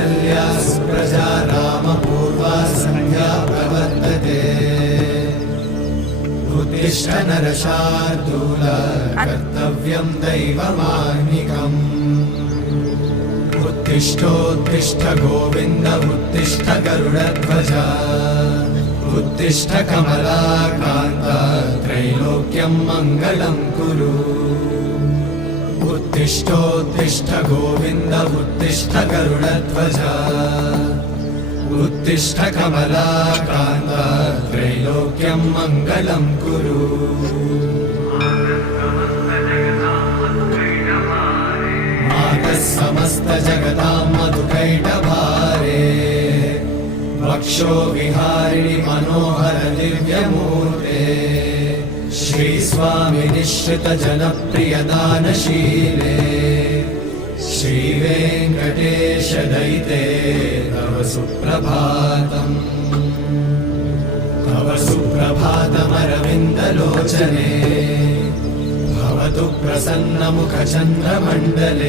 कौसल्या सुप्रजा रामपूर्वा सन्ध्या प्रवर्तते उत्तिष्ठ नरशार्दूल कर्तव्यं दैवमाह्निकम् उत्तिष्ठोत्तिष्ठ गोविन्द उत्तिष्ठ गरुडध्वज उत्तिष्ठ कमलाकान्त त्रैलोक्यं मङ्गलं कुरु उत्तिष्ठोत्तिष्ठ गोविन्द उत्तिष्ठ गरुडध्वज उत्तिष्ठ कमलाकान्त त्रैलोक्यं मङ्गलं कुरु मातः समस्त जगतां मधुकैटभारे वक्षो विहारिणि मनोहर दिव्यमूर्ते श्रीस्वामि निश्रित जनप्रिय दानशीले श्रीवेङ्कटेश दयिते तव सुप्रभातम् तव सुप्रभातमरविन्दलोचने भवतु प्रसन्नमुखचन्द्रमण्डले।